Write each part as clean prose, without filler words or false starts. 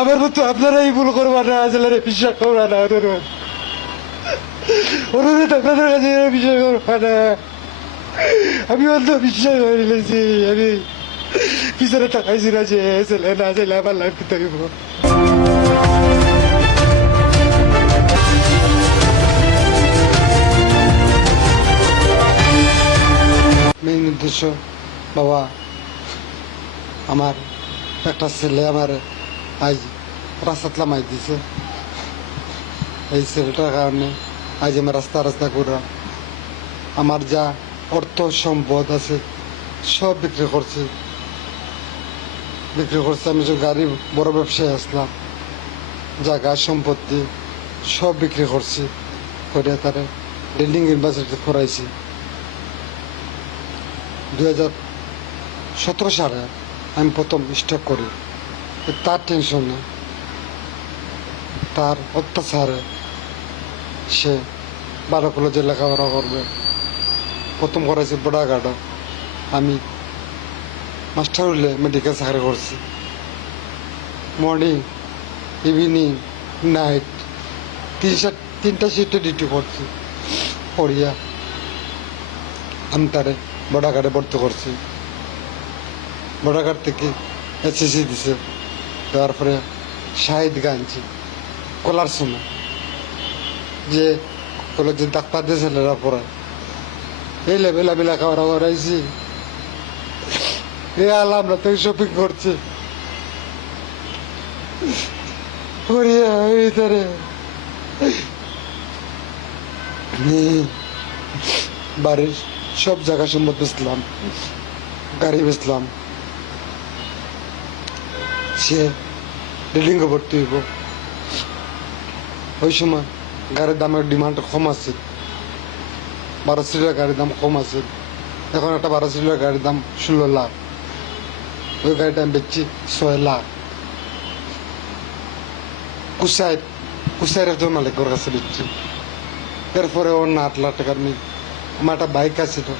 আমার মতো আপনারাই ভুল করবা না, আসলে বিশ্বাস করবা না। অনুরোধ অনুরোধ আপনাদের কাছে বিশ্বাস করবা না। আমি অন্ধ বিশ্বাস করে নিয়েছি। আমি পিছনে তাকাইছি না যে ছেলে না ছেলে আমার লাইফ কিনতে হইব। মেইন উদ্দেশ্য বাবা, আমার একটা ছেলে আমার আজ রাস্তাত লামাই দিছে। এই ছেলেটার কারণে আজ আমি রাস্তা রাস্তা ঘুরা। আমার যা অর্থ সম্পদ আছে সব বিক্রি করছি। আমি যে গাড়ি বড় ব্যবসায় আসলাম, জায়গা সম্পত্তি সব বিক্রি করছি করে তারে বিল্ডিং ইউনিভার্সিটি পড়াইছি। 2017 সালে আমি প্রথম স্টক করি। তার টেনশনে, তার অত্যাচারে সে 12 কলেজে লেখাপড়া করবে। প্রথম করেছি বোডাঘাটে। আমি মাস্টার হলে মেডিকেল চাকরি করছি। মর্নিং, ইভিনিং, নাইট তিনটা শিফটে ডিউটি করছি। পড়িয়া আমি তারে বোডাঘাটে ভর্তি করছি। বোডাঘাট থেকে SSC দিছে। দেওয়ার পরে শাহিদকে আনছি কলার সময়, যে কলেজের ডাক্তার দিয়ে ছেলেরা পড়ায়। এই লেভেল আমি লেখাপড়া করাইছি। এই আল আমরা তো শপিং করছি। ভিতরে বাড়ির সব জায়গা সম্পদ বেচলাম, গাড়ি বেচলাম। সে বিল্ডিং ভর্তি হইব। ওই সময় গাড়ির দামের ডিমান্ড কম আছে। 12 সিটের গাড়ির দাম কম আছে। এখন একটা 12 সিটের গাড়ির দাম 16 লাখ। ওই গাড়িটা আমি বেচছি 6 লাখ। কুসাইর একজন মালিকের কাছে বেচছি। এরপরে ওর 8 লাখ টাকার মিল। আমার একটা বাইক আছে, তো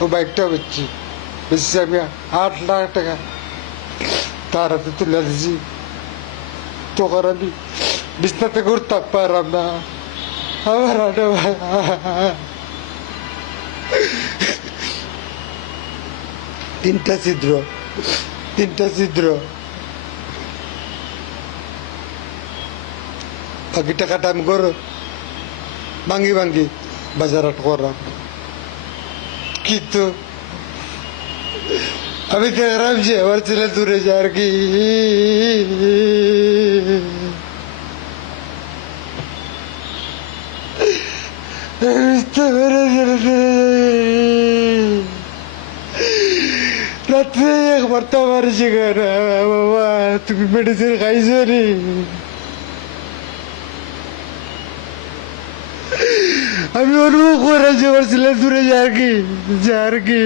ওই বাইকটাও বেচছি আমি 8 লাখ টাকা তার হাতে তুলে দিছি। তখন আমি বিছনাতে ঘুরতে পারলাম না। আমার তিনটা ছিদ্র। বাকি টাকাটা আমি করো ভাঙ্গি বাজার হাট করলাম। কিন্তু আমি দেখলাম যে আমার ছেলে দূরে যায় আর কি। রাত্রে একবার তো আমার সেখানে, বাবা তুমি মেডিসিন খাইছো নি? আমি অনুভব করেছি আমার ছেলে দূরে যায় আর কি।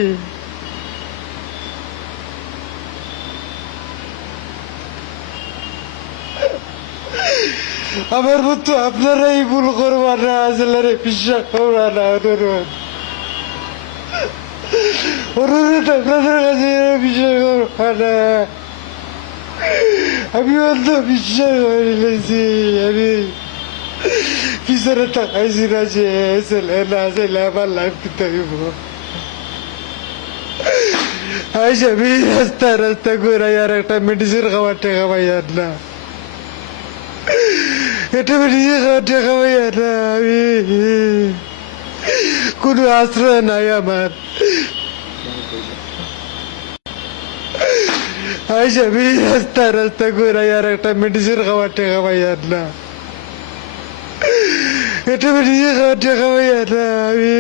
আমার মতো আপনারাই ভুল করবা না, আসলে বিশ্বাস করবা না। অনুরোধ আপনাদের কাছে বিশ্বাস করবা না। আমি অন্ধ বিশ্বাস করে নিয়েছি। আমি পিছনে তাকাইছি না যে ছেলে না ছেলে আমার লাইফ কিনতে হইব। আমি রাস্তা ঘুরাই আর একটা মেডিসিন খাওয়ার টাকা পাই আর না। এটা মেডিসিন খাওয়ার টাকা পাই আর না। আমি কোনো আশ্রয় নাই আমার। আমি রাস্তা ঘুরাই আর একটা মেডিসিন খাওয়ার টাকা পাই আর না। এটা মেডিসিন খাওয়ার টাকা পাই আর না। আমি